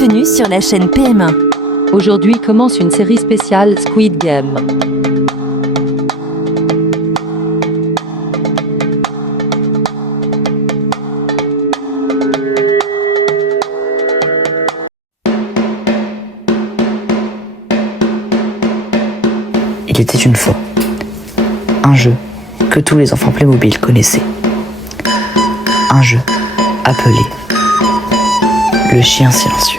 Bienvenue sur la chaîne PM1. Aujourd'hui commence une série spéciale Squid Game. Il était une fois un jeu que tous les enfants Playmobil connaissaient. Un jeu appelé le chien silencieux.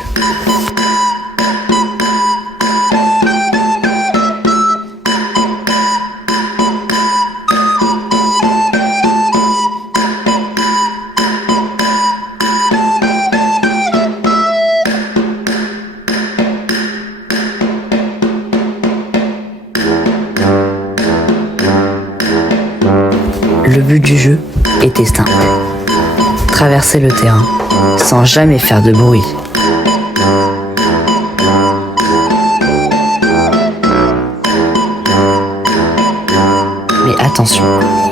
Le but du jeu était simple. Traverser le terrain sans jamais faire de bruit. Mais attention,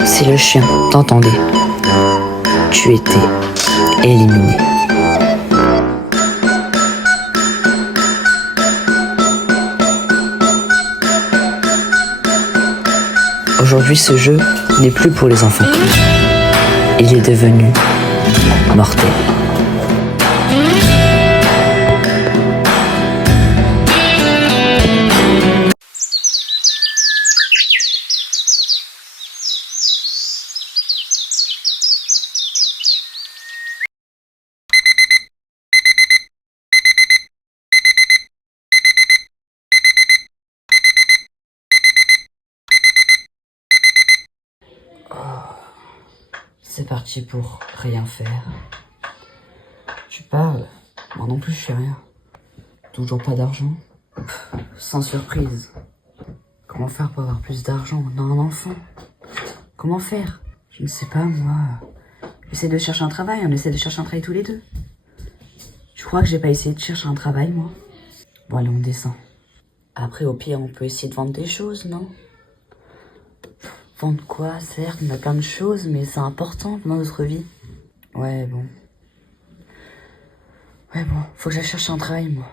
si le chien t'entendait, tu étais éliminé. Aujourd'hui, ce jeu n'est plus pour les enfants. Il est devenu mortel. C'est parti pour rien faire. Tu parles? Moi non plus, je fais rien. Toujours pas d'argent. Sans surprise. Comment faire pour avoir plus d'argent? On a un enfant. Comment faire? Je ne sais pas, moi. J'essaie de chercher un travail. On essaie de chercher un travail tous les deux. Tu crois que j'ai pas essayé de chercher un travail, moi? Bon, allez, on descend. Après, au pire, on peut essayer de vendre des choses, non? Vendre quoi? Certes, on a plein de choses, mais c'est important dans notre vie. Ouais, bon, faut que j'aille chercher un travail, moi.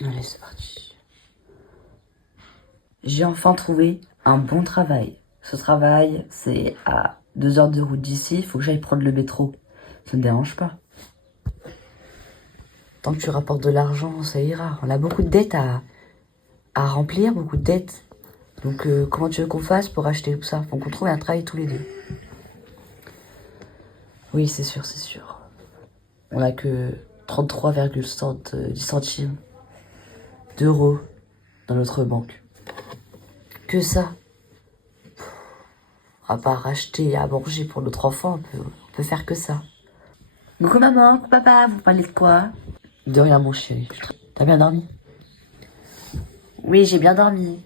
Allez, c'est parti. J'ai enfin trouvé un bon travail. Ce travail, c'est à 2 heures de route d'ici. Il faut que j'aille prendre le métro. Ça ne dérange pas. Tant que tu rapportes de l'argent, ça ira. On a beaucoup de dettes à remplir, beaucoup de dettes. Donc, comment tu veux qu'on fasse pour acheter tout ça? Faut qu'on trouve un travail tous les deux. Oui, c'est sûr, c'est sûr. On a que 33,10 centimes d'euros dans notre banque. Que ça. À part acheter à manger pour notre enfant, on peut faire que ça. Coucou maman, coucou papa, vous parlez de quoi? De rien mon chéri. T'as bien dormi? Oui, j'ai bien dormi.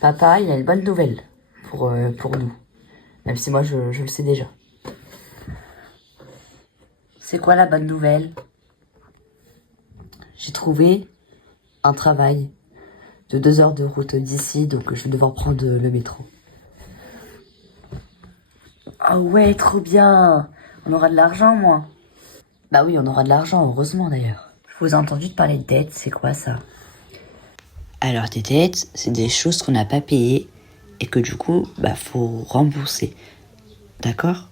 Papa, il a une bonne nouvelle pour nous. Même si moi, je le sais déjà. C'est quoi la bonne nouvelle? J'ai trouvé un travail de 2 heures de route d'ici, donc je vais devoir prendre le métro. Ah ouais, trop bien! On aura de l'argent, moi. Bah oui, on aura de l'argent, heureusement d'ailleurs. Je vous ai entendu te parler de dettes, c'est quoi ça? Alors, des dettes, c'est des choses qu'on n'a pas payées et que du coup, faut rembourser. D'accord?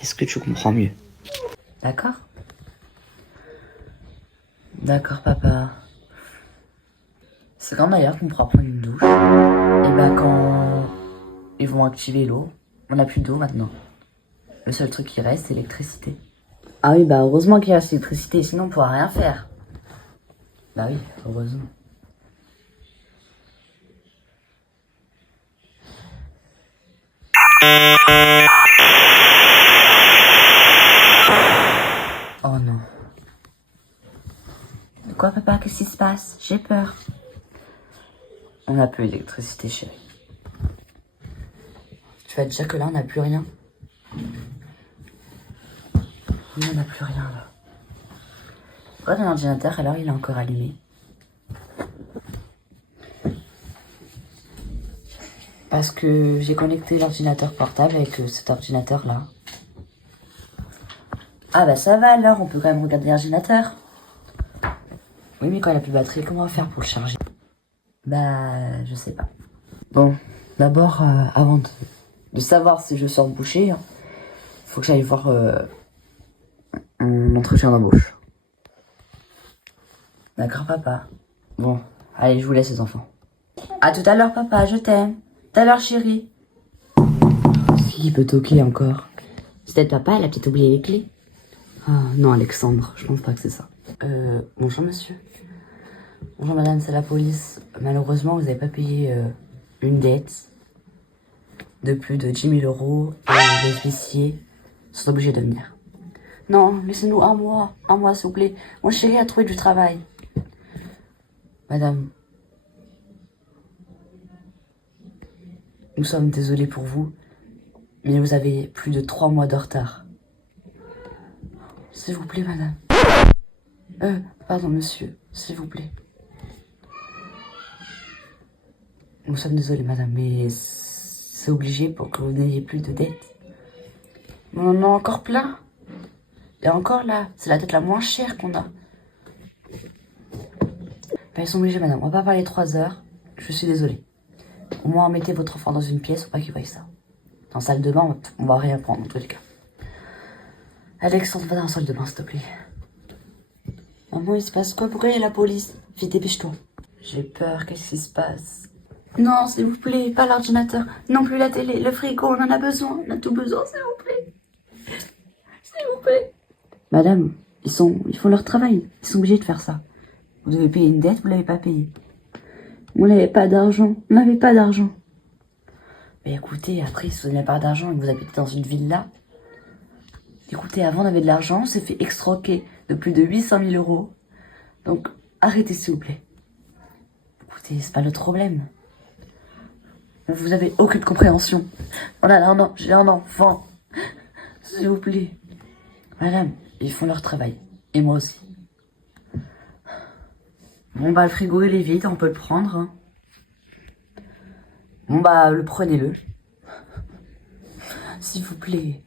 Est-ce que tu comprends mieux? D'accord? D'accord, papa. C'est quand d'ailleurs qu'on pourra prendre une douche. Et quand ils vont activer l'eau, on n'a plus d'eau maintenant. Le seul truc qui reste, c'est l'électricité. Ah oui, heureusement qu'il y a cette électricité, sinon on pourra rien faire. Bah oui, heureusement. Oh non. De quoi, papa? Qu'est-ce qui se passe? J'ai peur. On n'a plus d'électricité, chérie. Tu vas te dire que là, on n'a plus rien? Oui, on n'a plus rien, là. Pourquoi ton ordinateur, alors, il est encore allumé? Parce que j'ai connecté l'ordinateur portable avec cet ordinateur-là. Ah ça va alors, on peut quand même regarder l'ordinateur. Oui, mais quand il a plus de batterie, comment on va faire pour le charger? Bah, je sais pas. Bon, d'abord, avant de savoir si je suis embauché, faut que j'aille voir mon entretien d'embauche. D'accord, papa? Bon, allez, je vous laisse les enfants. À tout à l'heure, papa, je t'aime. Tout à l'heure, chérie. Qui peut toquer encore? C'est peut-être papa, il a peut-être oublié les clés. Ah, non, Alexandre, je pense pas que c'est ça. Bonjour, monsieur. Bonjour, madame, c'est la police. Malheureusement, vous n'avez pas payé une dette de plus de 10 000 euros et les huissiers sont obligés de venir. Non, laissez-nous un mois, s'il vous plaît. Mon chéri a trouvé du travail. Madame, nous sommes désolés pour vous, mais vous avez plus de 3 mois de retard. S'il vous plaît, madame. Pardon, monsieur, s'il vous plaît. Nous sommes désolés, madame, mais c'est obligé pour que vous n'ayez plus de dettes. On en a encore plein. Et encore là, c'est la dette la moins chère qu'on a. Ben, ils sont obligés, madame. On va pas parler 3 heures. Je suis désolée. Au moins, mettez votre enfant dans une pièce pour pas qu'il voie ça. Dans la salle de bain, on va rien prendre, en tous les cas. Alexandre, va dans la salle de bain, s'il te plaît. Maman, il se passe quoi? Pourquoi il y a la police? Vite, dépêche-toi. J'ai peur, qu'est-ce qui se passe? Non, s'il vous plaît, pas l'ordinateur, non plus la télé, le frigo, on en a besoin, on a tout besoin, s'il vous plaît. S'il vous plaît. Madame, ils font leur travail, ils sont obligés de faire ça. Vous devez payer une dette, vous l'avez pas payée. On n'avait pas d'argent, on n'avait pas d'argent. Mais écoutez, après, si vous n'avez pas d'argent et que vous habitez dans une villa, écoutez, avant on avait de l'argent, on s'est fait extroquer de plus de 800 000 euros. Donc, arrêtez s'il vous plaît. Écoutez, c'est pas notre problème. Vous avez aucune compréhension. Oh là là, non, j'ai un enfant. S'il vous plaît. Madame, ils font leur travail. Et moi aussi. Bon bah, le frigo il est vide, on peut le prendre. Hein. Bon bah, prenez-le. S'il vous plaît.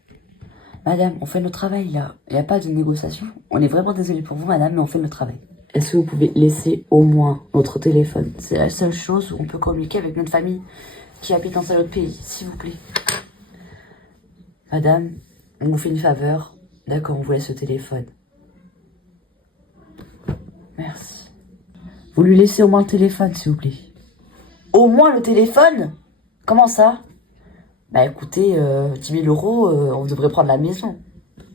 Madame, on fait notre travail là. Il n'y a pas de négociation. On est vraiment désolé pour vous, madame, mais on fait notre travail. Est-ce que vous pouvez laisser au moins notre téléphone? C'est la seule chose où on peut communiquer avec notre famille qui habite dans un autre pays, s'il vous plaît. Madame, on vous fait une faveur. D'accord, on vous laisse le téléphone. Merci. Vous lui laissez au moins le téléphone, s'il vous plaît. Au moins le téléphone? Comment ça? Bah écoutez, 10 000 euros, on devrait prendre la maison.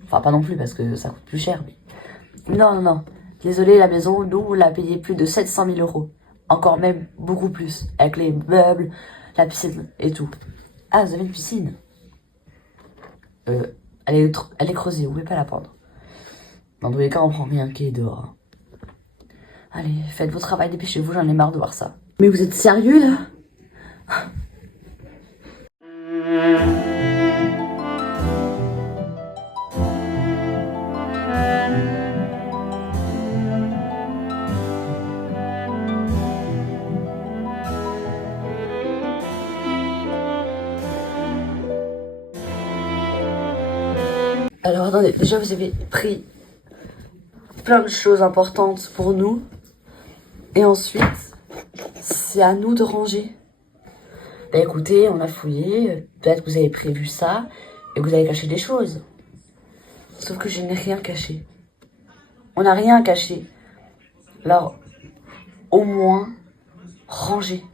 Enfin, pas non plus, parce que ça coûte plus cher. Mais... Non. Désolé, la maison, nous, on l'a payé plus de 700 000 euros. Encore même beaucoup plus. Avec les meubles, la piscine et tout. Ah, vous avez une piscine? Elle est creusée, vous pouvez pas la prendre. Dans tous les cas, on prend rien qui est dehors. Allez, faites votre travail, dépêchez-vous, j'en ai marre de voir ça. Mais vous êtes sérieux, là? Alors attendez, déjà vous avez pris plein de choses importantes pour nous. Et ensuite, c'est à nous de ranger. Bah écoutez, on a fouillé, peut-être que vous avez prévu ça, et que vous avez caché des choses. Sauf que je n'ai rien caché. On n'a rien caché. Alors, au moins, ranger.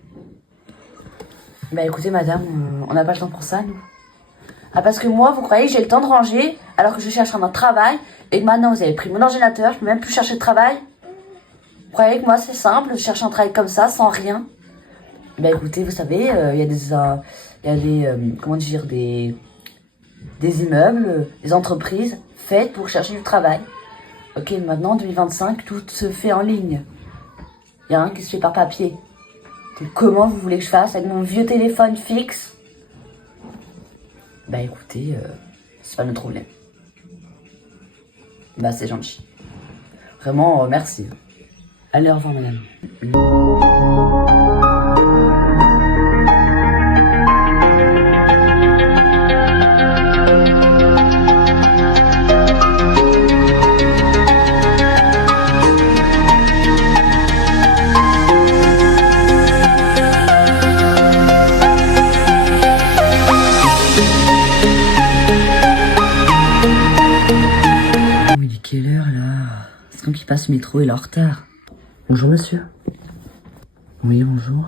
Bah écoutez madame, on n'a pas le temps pour ça, nous. Ah, parce que moi, vous croyez que j'ai le temps de ranger alors que je cherche un travail et que maintenant vous avez pris mon ordinateur, je peux même plus chercher de travail? Vous croyez que moi c'est simple, je cherche un travail comme ça, sans rien? Bah écoutez, vous savez, il y a des immeubles, des entreprises faites pour chercher du travail. Ok, maintenant, en 2025, tout se fait en ligne. Il n'y a rien qui se fait par papier. Donc comment vous voulez que je fasse avec mon vieux téléphone fixe? Bah écoutez, c'est pas notre problème. Bah c'est gentil. Vraiment, merci. Allez, au revoir madame. l'heure là? C'est quand qu'il passe le métro, il est en retard. Bonjour monsieur. Oui, bonjour.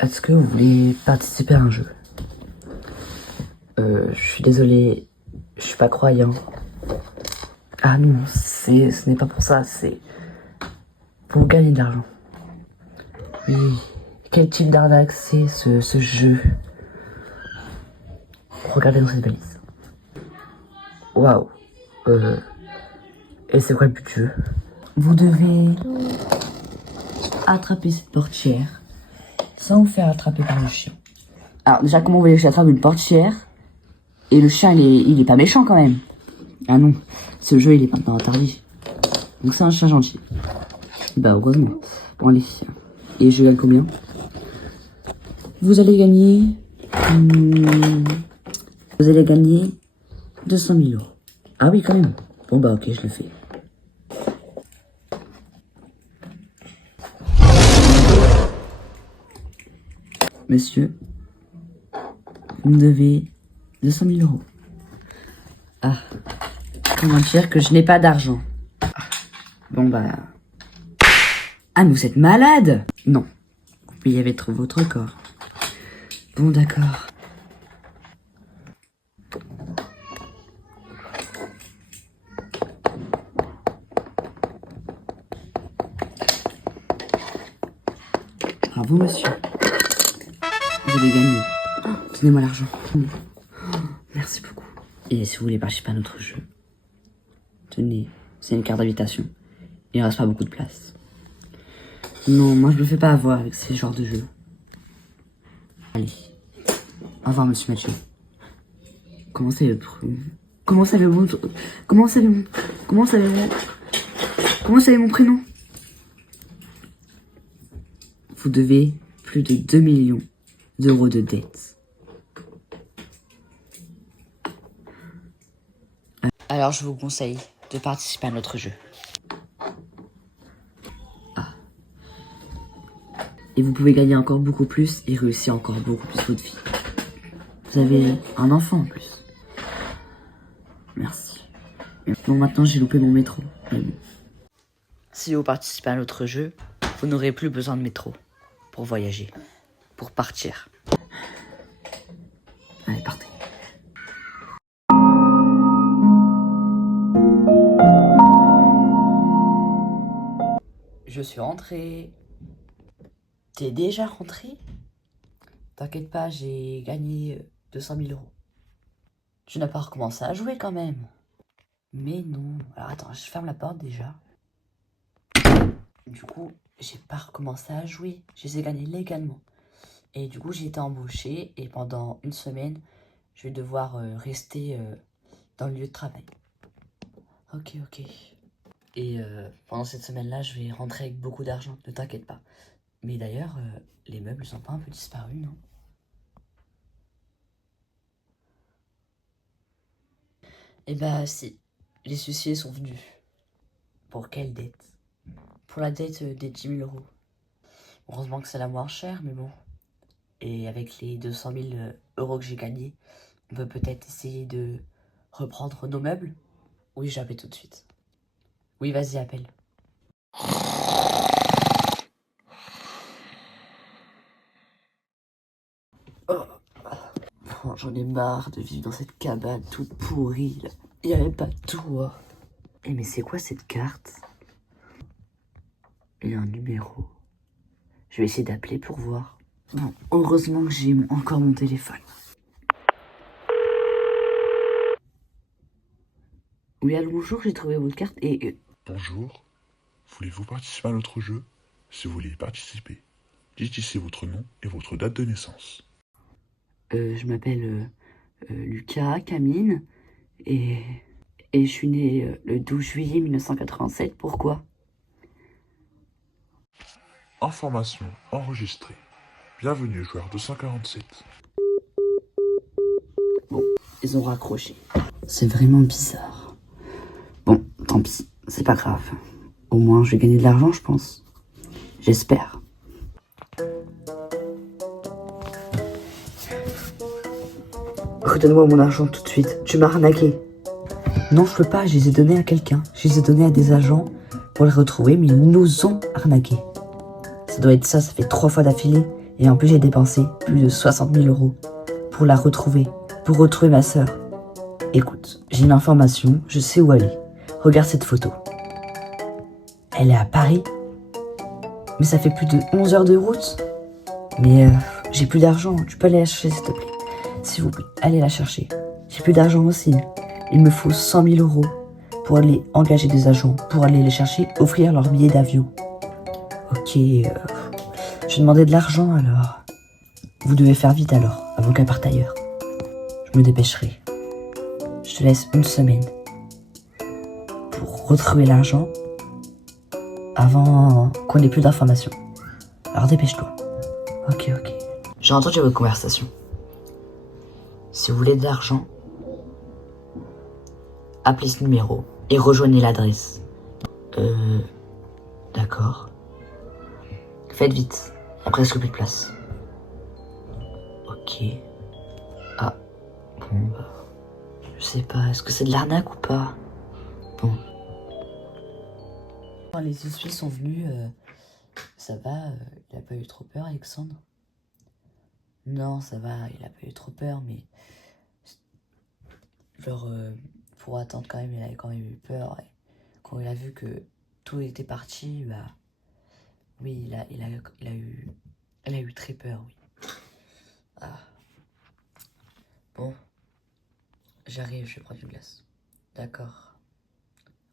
Est-ce que vous voulez participer à un jeu? Je suis désolé, je suis pas croyant. Ah non, ce n'est pas pour ça, c'est pour gagner de l'argent. Oui, quel type d'arnaque c'est ce jeu? Regardez dans cette valise. Waouh. Et c'est quoi le but du jeu? Vous devez attraper cette portière sans vous faire attraper par le chien. Alors déjà, comment vous voulez que j'attrape une portière? Et le chien, il est pas méchant quand même. Ah non, ce jeu, il est maintenant interdit. Donc c'est un chien gentil. Bah heureusement. Bon allez. Et je gagne combien? Vous allez gagner... vous allez gagner 200 000 €. Ah oui, quand même. Bon bah ok, je le fais. Monsieur, vous me devez 200 000 €. Ah, comment dire que je n'ai pas d'argent? Bon bah... Ah, mais vous êtes malade? Non, vous payez avec votre corps. Bon, d'accord. Bravo, monsieur. Vous avez gagné. Oh, donnez-moi l'argent. Oh, merci beaucoup. Et si vous voulez participer à notre jeu, tenez, c'est une carte d'invitation. Il ne reste pas beaucoup de place. Non, moi je me fais pas avoir avec ces genres de jeux. Allez. Au revoir, monsieur Mathieu. Comment savez-vous mon prénom? Vous devez plus de 2 millions d'euros de dettes. Alors je vous conseille de participer à notre jeu. Ah. Et vous pouvez gagner encore beaucoup plus et réussir encore beaucoup plus votre vie. Vous avez un enfant en plus. Merci. Bon, maintenant j'ai loupé mon métro. Mais bon. Si vous participez à notre jeu, vous n'aurez plus besoin de métro pour voyager, pour partir. Allez, partez. Je suis rentré. T'es déjà rentré? T'inquiète pas, j'ai gagné 200 000 €. Tu n'as pas recommencé à jouer quand même. Mais non. Alors attends, je ferme la porte déjà. Du coup, j'ai pas recommencé à jouer. Je les ai gagnés légalement. Et du coup, j'ai été embauché et pendant une semaine, je vais devoir rester dans le lieu de travail. Ok. Et pendant cette semaine-là, je vais rentrer avec beaucoup d'argent, ne t'inquiète pas. Mais d'ailleurs, les meubles sont pas un peu disparus, non? Eh bah si, les huissiers sont venus. Pour quelle dette? Pour la dette des 10 000 €. Heureusement que c'est la moins chère, mais bon. Et avec les 200 000 € que j'ai gagnés, on peut peut-être essayer de reprendre nos meubles? Oui, j'appelle tout de suite. Oui, vas-y, appelle. Oh, j'en ai marre de vivre dans cette cabane toute pourrie, là. Il n'y a même pas de toit. Eh, mais c'est quoi cette carte? Il y a un numéro. Je vais essayer d'appeler pour voir. Bon, heureusement que j'ai encore mon téléphone. Oui, allô, bonjour, j'ai trouvé votre carte et... Bonjour, voulez-vous participer à notre jeu? Si vous voulez y participer, dites ici votre nom et votre date de naissance. Je m'appelle Lucas Camine et je suis né le 12 juillet 1987. Pourquoi? Information enregistrée. Bienvenue joueur 247. Bon, ils ont raccroché. C'est vraiment bizarre. Bon, tant pis, c'est pas grave. Au moins, je vais gagner de l'argent, je pense. J'espère. Redonne-moi mon argent tout de suite. Tu m'as arnaqué. Non, je peux pas, je les ai donnés à quelqu'un. Je les ai donnés à des agents pour les retrouver, mais ils nous ont arnaqués. Ça doit être ça fait 3 fois d'affilée. Et en plus, j'ai dépensé plus de 60 000 € pour la retrouver, pour retrouver ma sœur. Écoute, j'ai une information, je sais où elle est. Regarde cette photo. Elle est à Paris. Mais ça fait plus de 11 heures de route. Mais j'ai plus d'argent, tu peux aller la chercher s'il te plaît. S'il vous plaît, allez la chercher. J'ai plus d'argent aussi. Il me faut 100 000 € pour aller engager des agents, pour aller les chercher, offrir leur billet d'avion. Ok, je demandais de l'argent alors. Vous devez faire vite alors, avant qu'elle parte ailleurs. Je me dépêcherai. Je te laisse 1 semaine pour retrouver l'argent avant qu'on ait plus d'informations. Alors dépêche-toi. Ok. J'ai entendu votre conversation. Si vous voulez de l'argent, appelez ce numéro et rejoignez l'adresse. D'accord. Faites vite, il n'y a presque plus de place. Ok. Ah, bon bah... Je sais pas, est-ce que c'est de l'arnaque ou pas? Bon. Quand les huissiers sont venus, ça va, il a pas eu trop peur, Alexandre? Non, ça va, il a pas eu trop peur, mais... Genre, pour attendre quand même, il avait quand même eu peur. Et quand il a vu que tout était parti, bah... Oui, il a eu très peur, oui. Ah. Bon. J'arrive, je vais prendre une glace. D'accord.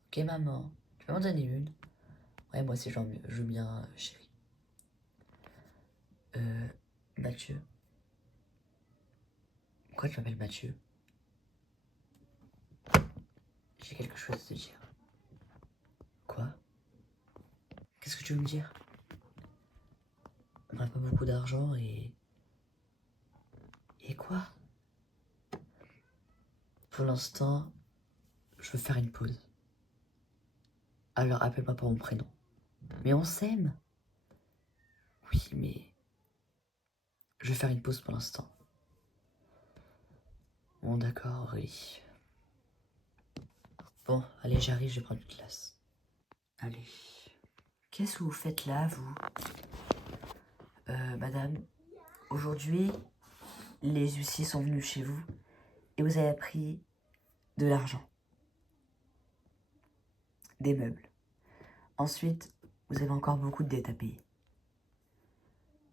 Ok, maman. Tu peux m'en donner une? Ouais, moi aussi, je veux bien, chérie. Mathieu. Pourquoi tu m'appelles Mathieu? J'ai quelque chose à te dire. Quoi? Qu'est-ce que tu veux me dire? On n'a pas beaucoup d'argent et... Et quoi? Pour l'instant, je veux faire une pause. Alors appelle-moi par mon prénom. Mais on s'aime. Oui, mais... Je vais faire une pause pour l'instant. Bon, d'accord, Aurélie. Bon, allez, j'arrive, je vais prendre une glace. Allez. Qu'est-ce que vous faites là, vous? Madame, aujourd'hui, les huissiers sont venus chez vous et vous avez pris de l'argent. Des meubles. Ensuite, vous avez encore beaucoup de dettes à payer.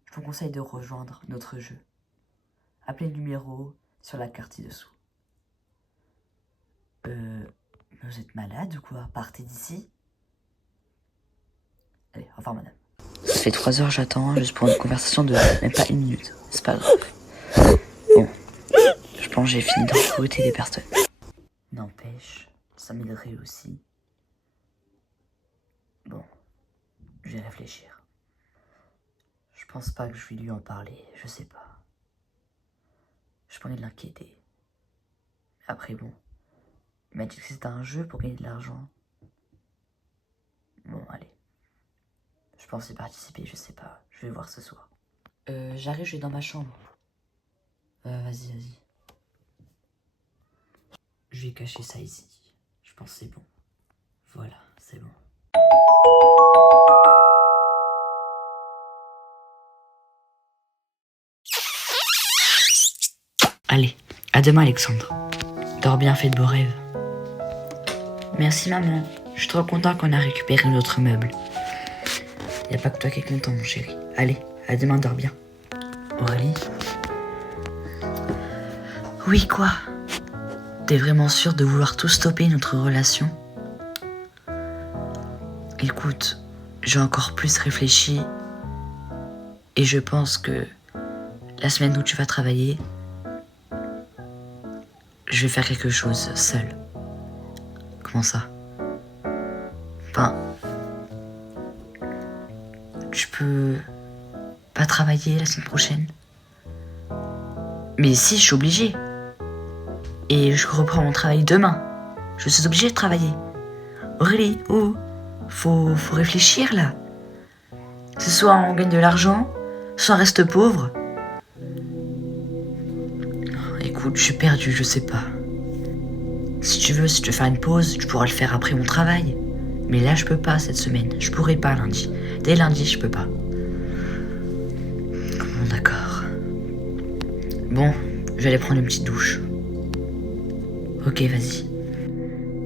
Je vous conseille de rejoindre notre jeu. Appelez le numéro sur la carte ci-dessous. Vous êtes malade ou quoi? Partez d'ici. Allez, au revoir madame. Ça fait 3 heures j'attends juste pour une conversation de même pas 1 minute. C'est pas grave. Bon, je pense que j'ai fini de recruter des personnes. N'empêche, ça m'aiderait aussi. Bon, je vais réfléchir. Je pense pas que je vais lui en parler, je sais pas. Je pourrais l'inquiéter. Après bon, il m'a dit que c'était un jeu pour gagner de l'argent. Bon, allez. Je pense y participer, je sais pas. Je vais voir ce soir. J'arrive, je vais dans ma chambre. Vas-y. Je vais cacher ça ici. Je pense que c'est bon. Voilà, c'est bon. Allez, à demain Alexandre. Dors bien, fais de beaux rêves. Merci maman. Je suis trop content qu'on a récupéré notre meuble. Y a pas que toi qui es content mon chéri. Allez, à demain, dors bien. Aurélie? Oui, quoi? T'es vraiment sûre de vouloir tout stopper notre relation? Écoute, j'ai encore plus réfléchi et je pense que la semaine où tu vas travailler, je vais faire quelque chose seule. Comment ça? Enfin, tu peux pas travailler la semaine prochaine? Mais si, je suis obligée. Et je reprends mon travail demain. Je suis obligée de travailler. Aurélie, faut réfléchir là. C'est soit on gagne de l'argent, soit on reste pauvre. Écoute, je suis perdue, je sais pas. Si tu veux, si tu veux faire une pause, tu pourras le faire après mon travail. Mais là, je peux pas cette semaine. Je pourrai pas lundi. Dès lundi, je peux pas. Bon, d'accord. Bon, je vais aller prendre une petite douche. Ok, vas-y.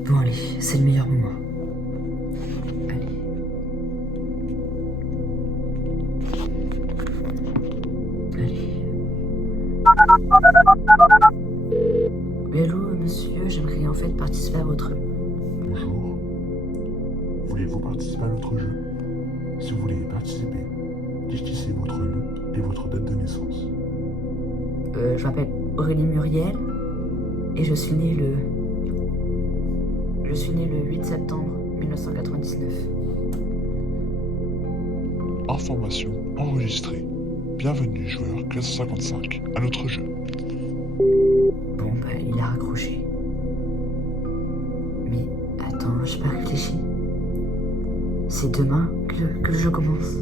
Bon, allez, c'est le meilleur moment. Allez. Allez. Oui, allô, monsieur, j'aimerais en fait participer à votre... Bonjour. Voulez-vous participer à notre jeu? Si vous voulez y participer, dites ici votre nom et votre date de naissance. Je m'appelle Aurélie Muriel et je suis née le 8 septembre 1999. Information enregistrée. Bienvenue joueur 455 à notre jeu. Bon, bah, il a raccroché. Mais attends, j'ai pas réfléchi. C'est demain que le jeu commence.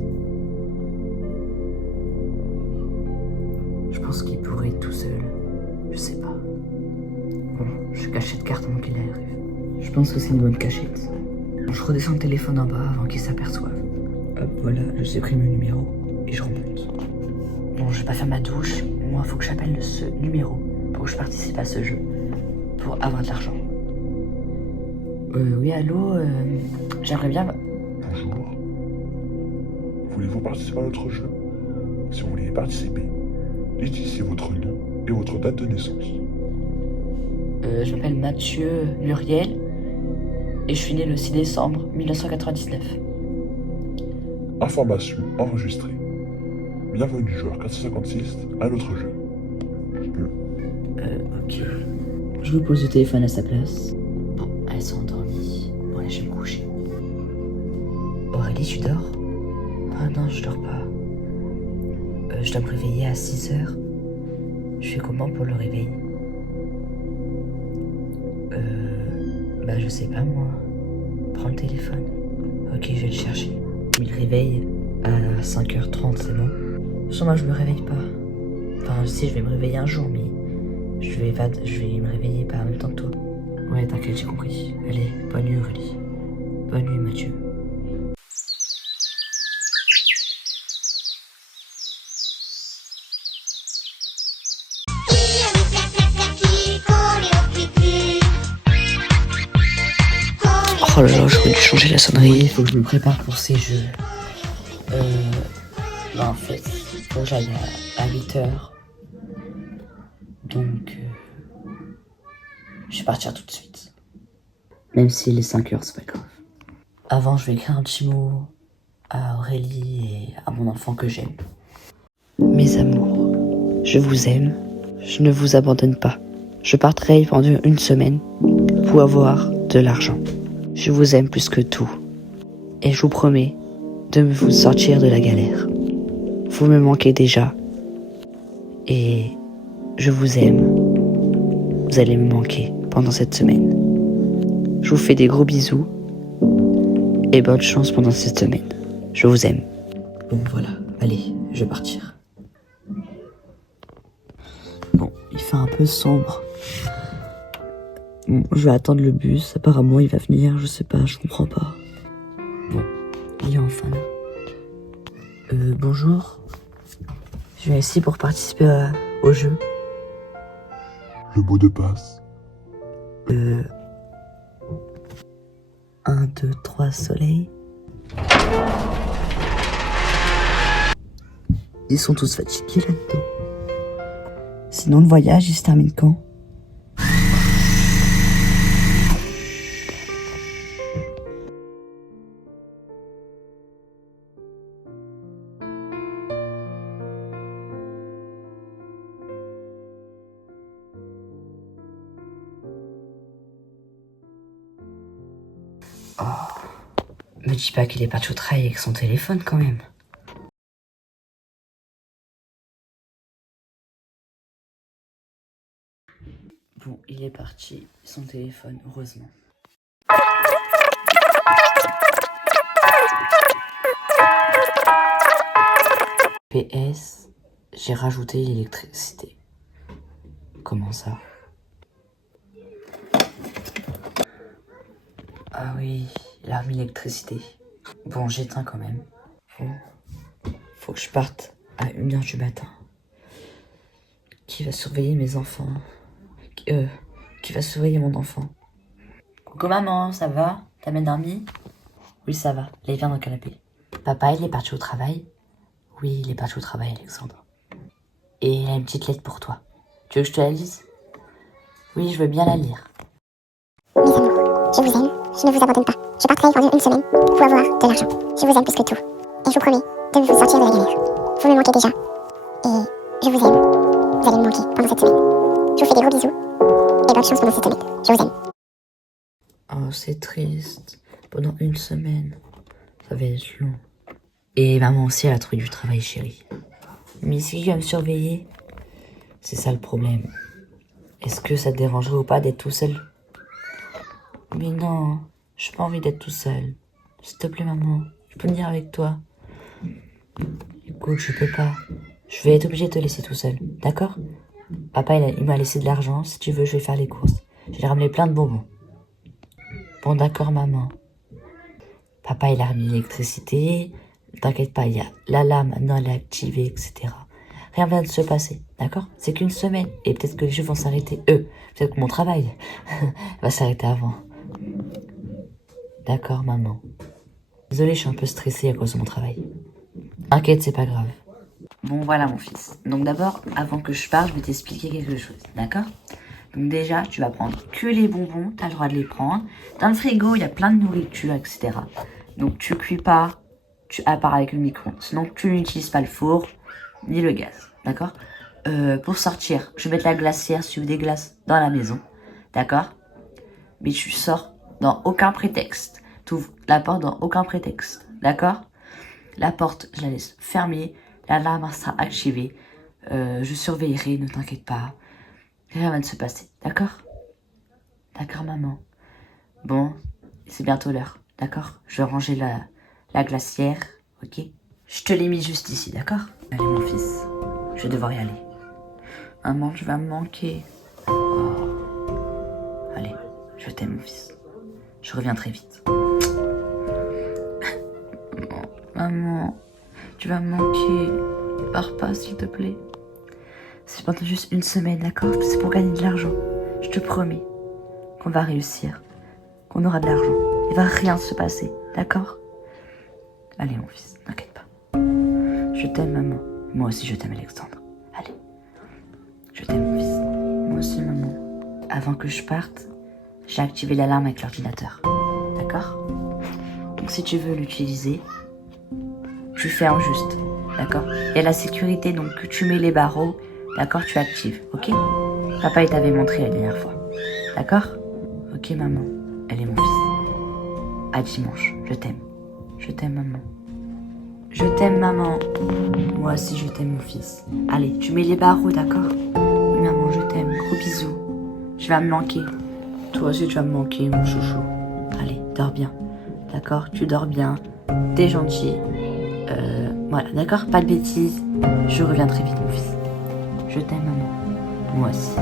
Je pense qu'il pourrait être tout seul. Je sais pas. Bon, je cache cette carte avant qu'il arrive. Je pense que c'est une bonne cachette. Je redescends le téléphone en bas avant qu'il s'aperçoive. Hop, voilà, je supprime le numéro et je remonte. Bon, je vais pas faire ma douche. Moi, faut que j'appelle ce numéro pour que je participe à ce jeu. Pour avoir de l'argent. Oui, allô, j'aimerais bien... Bonjour. Voulez-vous participer à notre jeu? Si vous voulez y participer, dites ici votre nom et votre date de naissance. Je m'appelle Mathieu Muriel et je suis né le 6 décembre 1999. Information enregistrée. Bienvenue joueur 456 à notre jeu. Ok. Je vous pose le téléphone à sa place. Bon, elles sont endormies. Bon, allez, je vais me coucher. Aurélie, tu dors? Ah non, je dors pas. Je dois me réveiller à 6h. Je fais comment pour le réveil? Bah je sais pas moi. Prends le téléphone. Ok, je vais le chercher. Il réveille à 5h30, c'est bon? Sans moi je me réveille pas. Enfin si, je vais me réveiller un jour, mais je vais me réveiller pas en même temps que toi. Ouais, t'inquiète, j'ai compris. Allez, bonne nuit Aurélie. Bonne nuit Mathieu. Oh là là, j'aurais dû changer la sonnerie. Il faut que je me prépare pour ces jeux. Bah en fait, il faut que j'aille à 8h. Donc, je vais partir tout de suite. Même s'il est 5h, c'est pas grave. Avant, je vais écrire un petit mot à Aurélie et à mon enfant que j'aime. Mes amours, je vous aime. Je ne vous abandonne pas. Je partirai pendant une semaine pour avoir de l'argent. Je vous aime plus que tout. Et je vous promets de vous sortir de la galère. Vous me manquez déjà. Et je vous aime. Vous allez me manquer pendant cette semaine. Je vous fais des gros bisous. Et bonne chance pendant cette semaine. Je vous aime. Bon voilà, allez, je vais partir. Bon, il fait un peu sombre. Bon, je vais attendre le bus, apparemment il va venir, je sais pas, je comprends pas. Bon, il est enfin là. Bonjour. Je viens ici pour participer au jeu. Le mot de passe. 1, 2, 3, soleil. Ils sont tous fatigués là-dedans. Sinon le voyage il se termine quand? Me dis pas qu'il est parti au travail avec son téléphone quand même. Bon, il est parti, son téléphone, heureusement. PS, j'ai rajouté l'électricité. Comment ça? Ah oui, il a remis l'électricité. Bon, j'éteins quand même. Bon, faut que je parte à 1h du matin. Qui va surveiller mes enfants? Qui va surveiller mon enfant? Coucou maman, ça va? T'as bien dormi? Oui, ça va. Là, il vient dans le canapé. Papa, il est parti au travail? Oui, il est parti au travail, Alexandre. Et il a une petite lettre pour toi. Tu veux que je te la lise? Oui, je veux bien la lire. Mes amours, je vous aime, je ne vous abandonne pas. Je pars travailler pendant 1 semaine pour avoir de l'argent. Je vous aime plus que tout. Et je vous promets de vous sortir de la galère. Vous me manquez déjà. Et je vous aime. Vous allez me manquer pendant cette semaine. Je vous fais des gros bisous. Et bonne chance pendant cette semaine. Je vous aime. Oh, c'est triste. Pendant 1 semaine. Ça va être long. Et maman aussi, elle a trouvé du travail, chérie. Mais si je viens me surveiller, c'est ça le problème. Est-ce que ça te dérangerait ou pas d'être tout seul? Mais non, j'ai pas envie d'être tout seul. S'il te plaît, maman, je peux venir avec toi? Écoute, je peux pas. Je vais être obligée de te laisser tout seul, d'accord? Papa, il m'a laissé de l'argent. Si tu veux, je vais faire les courses. Je vais ramener plein de bonbons. Bon, d'accord, maman. Papa, il a remis l'électricité. T'inquiète pas, il y a l'alarme, maintenant elle est activée, etc. Rien vient de se passer, d'accord? C'est qu'1 semaine. Et peut-être que les jeux vont s'arrêter, peut-être que mon travail va s'arrêter avant. D'accord, maman. Désolée, je suis un peu stressée à cause de mon travail. T'inquiète, c'est pas grave. Bon, voilà, mon fils. Donc d'abord, avant que je parte, je vais t'expliquer quelque chose, d'accord? Donc déjà, tu vas prendre que les bonbons, t'as le droit de les prendre. Dans le frigo, il y a plein de nourriture, etc. Donc tu cuis pas, à part avec le micro-ondes. Sinon, tu n'utilises pas le four, ni le gaz, d'accord? Pour sortir, je vais mettre la glacière, si tu veux des glaces, dans la maison, d'accord? Mais tu sors dans aucun prétexte. Tu ouvres la porte dans aucun prétexte, d'accord? La porte, je la laisse fermée, l'alarme sera activée, je surveillerai, ne t'inquiète pas. Rien va de se passer, d'accord? D'accord, maman? Bon, c'est bientôt l'heure, d'accord? Je vais ranger la glacière, ok? Je te l'ai mis juste ici, d'accord? Allez, mon fils, je vais devoir y aller. Maman, tu vas me manquer. Oh. Allez, je t'aime, mon fils. Je reviens très vite. Maman, tu vas me manquer. Pars pas, s'il te plaît. C'est pendant juste 1 semaine, d'accord? C'est pour gagner de l'argent. Je te promets qu'on va réussir, qu'on aura de l'argent. Il va rien se passer, d'accord? Allez, mon fils, t'inquiète pas. Je t'aime, maman. Moi aussi, je t'aime, Alexandre. Allez. Je t'aime, mon fils. Moi aussi, maman. Avant que je parte, j'ai activé l'alarme avec l'ordinateur. D'accord? Donc, si tu veux l'utiliser, tu fermes juste. D'accord? Il y a la sécurité, donc tu mets les barreaux. D'accord? Tu actives. Ok? Papa, il t'avait montré la dernière fois. D'accord? Ok, maman. Elle est mon fils. À dimanche. Je t'aime. Je t'aime, maman. Je t'aime, maman. Moi aussi, je t'aime, mon fils. Allez, tu mets les barreaux, d'accord? Oui, maman, je t'aime. Gros bisous. Je vais me manquer. Toi aussi, tu vas me manquer, mon chouchou. Allez, dors bien. D'accord? Tu dors bien. T'es gentil. Voilà, d'accord? Pas de bêtises. Je reviens très vite, mon fils. Je t'aime, maman. Moi aussi.